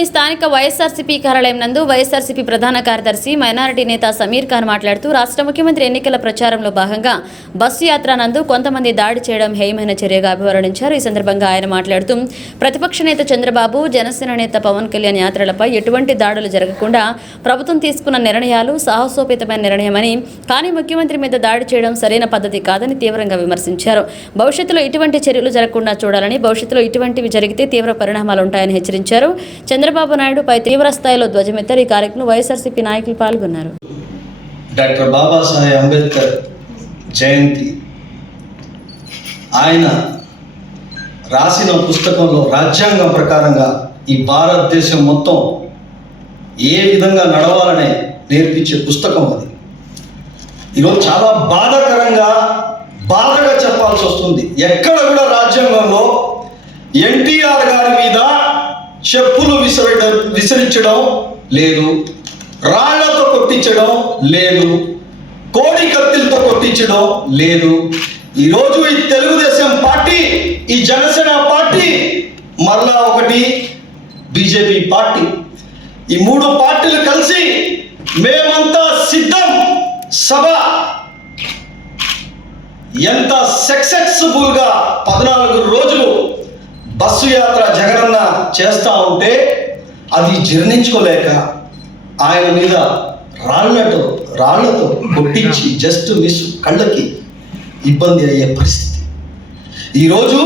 నగరంలోని స్థానిక వైఎస్ఆర్సీపీ కార్యాలయం నందు వైఎస్ఆర్సీపీ ప్రధాన కార్యదర్శి మైనారిటీ నేత సమీర్ ఖాన్ మాట్లాడుతూ రాష్ట్ర ముఖ్యమంత్రి ఎన్నికల ప్రచారంలో భాగంగా బస్సు యాత్ర నందు కొంతమంది దాడి చేయడం హేయమైన చర్యగా అభివర్ణించారు. ఈ సందర్భంగా ఆయన మాట్లాడుతూ ప్రతిపక్ష నేత చంద్రబాబు జనసేన నేత పవన్ కళ్యాణ్ యాత్రలపై ఎటువంటి దాడులు జరగకుండా ప్రభుత్వం తీసుకున్న నిర్ణయాలు సాహసోపేతమైన నిర్ణయమని కానీ ముఖ్యమంత్రి మీద దాడి చేయడం సరైన పద్ధతి కాదని తీవ్రంగా విమర్శించారు. భవిష్యత్తులో ఇటువంటి చర్యలు జరగకుండా చూడాలని భవిష్యత్తులో ఇటువంటివి జరిగితే తీవ్ర పరిణామాలు ఉంటాయని హెచ్చరించారు. చంద్రబాబు నాయుడుపై తీవ్ర స్థాయిలో ధ్వజమెత్తారు. ఈ కార్యక్రమం వైఎస్ఆర్సీపీ నాయకులు పాల్గొన్నారు. డాక్టర్ బాబాసాహెబ్ అంబేద్కర్ జయంతి. ఆయన రాసిన పుస్తకంలో రాజ్యాంగం ప్రకారంగా ఈ భారతదేశం మొత్తం ఏ విధంగా నడవాలనే నేర్పించే పుస్తకం అది. ఈరోజు చాలా బాధాకరంగా బాధగా చెప్పాల్సి వస్తుంది. ఎక్కడ కూడా రాజ్యాంగంలో ఎన్టీఆర్ చెప్పులు విసరడం విసిరించడం లేదు. రాళ్ళతో కొట్టించడం లేదు. కోడి కత్తిలతో కొట్టించడం లేదు. ఈరోజు ఈ తెలుగుదేశం పార్టీ ఈ జనసేన పార్టీ మరలా ఒకటి బీజేపీ పార్టీ. ఈ మూడు పార్టీలు కలిసి మేమంతా సిద్ధం. సభ ఎంత సక్సెస్ఫుల్గా పద్నాలుగు రోజులు బస్సు యాత్ర జగనన్న చేస్తా ఉంటే అది జీర్ణించుకోలేక ఆయన మీద రాళ్ళతో రాళ్ళతో కొట్టించి జస్ట్ మిస్ కళ్ళకి ఇబ్బంది అయ్యే పరిస్థితి. ఈరోజు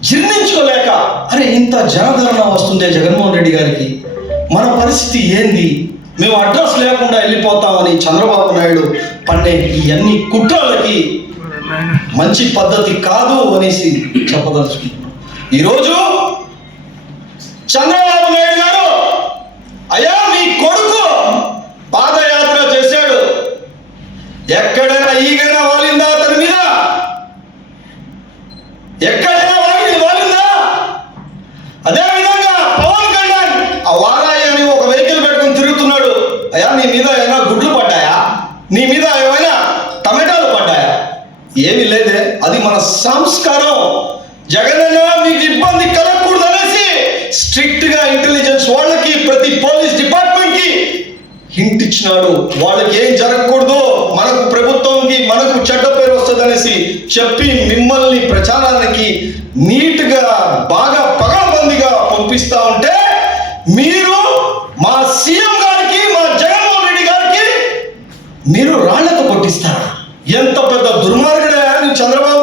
జీర్ణించుకోలేక అరే ఇంత జనధరణ వస్తుందే జగన్మోహన్ రెడ్డి గారికి. మన పరిస్థితి ఏంది? మేము అడ్రస్ లేకుండా వెళ్ళిపోతామని చంద్రబాబు నాయుడు పండే ఈ అన్ని కుట్రలకి మంచి పద్ధతి కాదు అనేసి చెప్పదలుచుకుంటున్నాం ఈరోజు చంద్రబాబు నాయుడు గారు అయ్యా మీ కొడుకు పాదయాత్ర చేశాడు. ఎక్కడైనా ఈగైనా వాలిందా అతని మీద? ఎక్కడైనా వాలింది వాలిందా? అదే విధంగా పవన్ కళ్యాణ్ ఆ వారాయి అని ఒక వెహికల్ పెట్టుకొని తిరుగుతున్నాడు. అయ్యా నీ మీద ఏమైనా గుడ్లు పడ్డాయా? నీ మీద ఏమైనా టమాటాలు పడ్డాయా? ఏమీ లేదే అది మన సంస్కారం. జగనన్న మీకు ఇబ్బంది కలగకూడదు అనేసి స్ట్రిక్ట్గా ఇంటెలిజెన్స్ వాళ్ళకి ప్రతి పోలీస్ డిపార్ట్మెంట్కి హింట్ ఇచ్చినాడు. వాళ్ళకి ఏం జరగకూడదు మనకు ప్రభుత్వంకి మనకు చెడ్డ పేరు వస్తుంది అనేసి చెప్పి మిమ్మల్ని ప్రచారానికి నీట్గా బాగా పగడబందిగా పంపిస్తా ఉంటే మీరు మా సీఎం గారికి మా జగన్మోహన్ రెడ్డి గారికి మీరు రాళ్ళతో కొట్టిస్తారా? ఎంత పెద్ద దుర్మార్గుడే చంద్రబాబు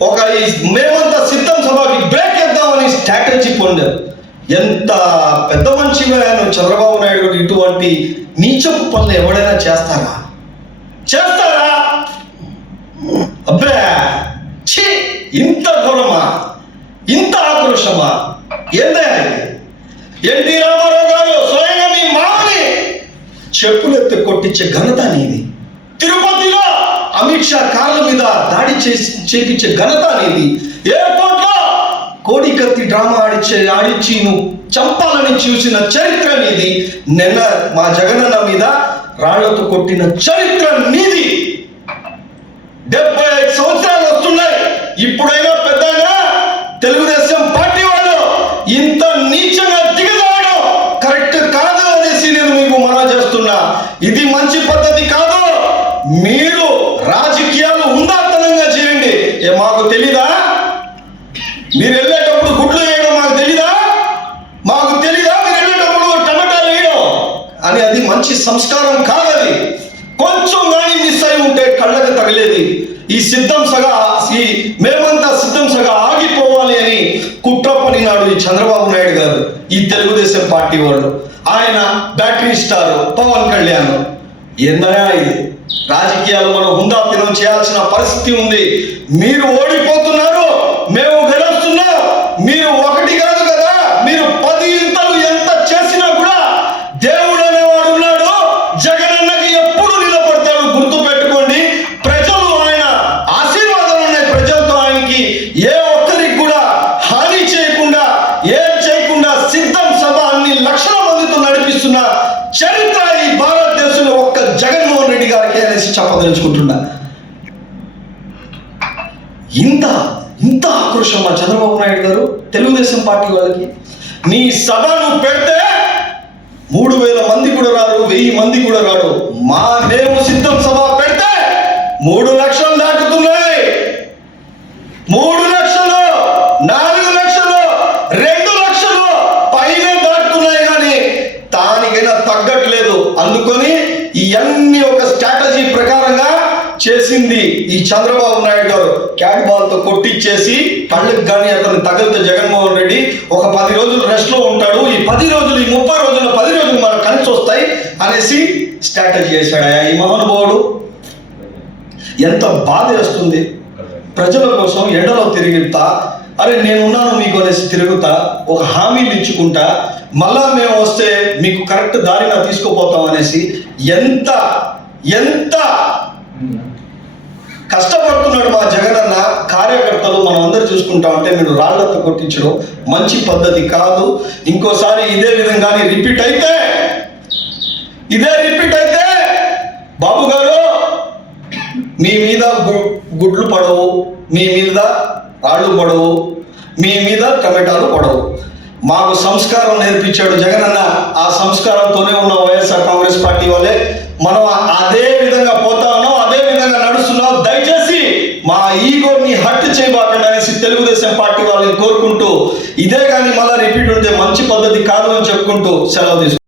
ఒక ఈ మేమంతా సిద్ధం సభకి బ్రేక్ ఇద్దామని స్ట్రాటజీ పొందారు ఎంత పెద్ద మనిషిగా చంద్రబాబు నాయుడు ఇటువంటి నీచపు పనులు ఎవడైనా చేస్తారా? చేస్తారా? అబ్బే! ఛీ! ఇంత ఘోరమా? ఇంత ఆక్రోషమా ఏందే ఎన్టీ రామారావు గారు స్వయంగా మీ మామని చెప్పులెత్తి కొట్టించే ఘనత నీది. తిరుపతి అమిత్ షా కార్ల మీద దాడి చేసి చేపించే ఘనత అనేది ఎయిర్పోర్ట్లో కోడి కత్తి డ్రామా ఆడిచే ఆడిచ్చి నువ్వు చంపాలని చూసిన చరిత్ర నీది నిన్న మా జగనన్న మీద రాళ్ళతో కొట్టిన చరిత్ర నీది డెబ్బై ఐదు సంవత్సరాలు వస్తున్నాయి. ఇప్పుడైనా పెద్దగా తెలుగుదేశం పార్టీ వాళ్ళు ఇంత నీచంగా దిగజారడం కరెక్ట్ కాదు అనేసి నేను మీకు మనం చేస్తున్నా ఇది మంచి పద్ధతి కాదు మీరు రాజకీయాలు ఉందాతనంగా చేయండి ఏ మాకు తెలీదా? మీరు వెళ్ళేటప్పుడు గుడ్లు వేయడం మాకు తెలీదా? మాకు తెలీదా? మీరు వెళ్ళేటప్పుడు టమాటాలు వేయడం? అని అది మంచి సంస్కారం కాదది కొంచెం కానీ మిస్ అయి ఉంటే కళ్ళకి తగిలేది. ఈ సిద్ధం సగా ఈ మేమంతా సిద్ధం సగా ఆగిపోవాలి అని కుట్ర పనినాడు ఈ చంద్రబాబు నాయుడు గారు ఈ తెలుగుదేశం పార్టీ వాళ్ళు. ఆయన బ్యాటరీ స్టార్ పవన్ కళ్యాణ్. ఏందయా రాజకీయాలు మనం హుందాతనం చేయాల్సిన పరిస్థితి ఉంది. మీరు ఓడిపోతున్నారు మేము రెడ్డి గారికి అనేసి చెప్పదలుచుకుంటున్నా ఇంత ఇంత ఆక్రోషం మా చంద్రబాబు నాయుడు గారు తెలుగుదేశం పార్టీ వాళ్ళకి. నీ సభ నువ్వు పెడితే మూడు వేల మంది కూడా రాడు వెయ్యి మంది కూడా రాడు మా మేము సిద్ధం సభ పెడితే మూడు లక్షలు దాటుతున్నాయి మూడు లక్షలు నాలుగు లక్షలు రెండు లక్షలు పైన దాటుతున్నాయి కానీ దానికైనా తగ్గట్లేదు. అందుకొని ఇవన్నీ ఒక స్ట్రాటజీ ప్రకారంగా చేసింది ఈ చంద్రబాబు నాయుడు గారు. క్యాట్ బాల్తో కొట్టిచ్చేసి కళ్ళకు కానీ అతను తగిలితే జగన్మోహన్ రెడ్డి ఒక పది రోజులు రెస్ట్లో ఉంటాడు. ఈ పది రోజులు ఈ ముప్పై రోజులు పది రోజులు మనకు కలిసి వస్తాయి అనేసి స్ట్రాటజీ చేశాడు ఈ మహానుభావుడు. ఎంత బాధ వేస్తుంది. ప్రజల కోసం ఎండలో తిరిగితా అరే నేనున్నాను మీకు అనేసి తిరుగుతా. ఒక హామీలు ఇచ్చుకుంటా. మళ్ళా మేము వస్తే మీకు కరెక్ట్ దారిన తీసుకుపోతాం అనేసి ఎంత ఎంత కష్టపడుతున్నాడు మా జగనన్న కార్యకర్తలు మనం అందరు చూసుకుంటా ఉంటే మీరు రాళ్ళతో కొట్టించడం మంచి పద్ధతి కాదు. ఇంకోసారి ఇదే విధంగానే రిపీట్ అయితే ఇదే రిపీట్ అయితే బాబు గారు మీ మీద గుడ్లు పడవు మీ మీద రాళ్ళు పడవు మీ మీద టమాటాలు పడవు. మాకు సంస్కారం నేర్పించాడు జగనన్న. ఆ సంస్కారంతోనే ఉన్న వైఎస్ఆర్ కాంగ్రెస్ పార్టీ వాళ్ళే మనం అదే విధంగా పోతా ఉన్నాం అదే విధంగా నడుస్తున్నాం. దయచేసి మా ఈగోని హట్ చేయబాకండి అనేసి తెలుగుదేశం పార్టీ వాళ్ళని కోరుకుంటూ ఇదే కానీ మళ్ళీ రిపీట్ ఉంటే మంచి పద్ధతి కాదు అని చెప్పుకుంటూ సెలవు తీసుకుంటాం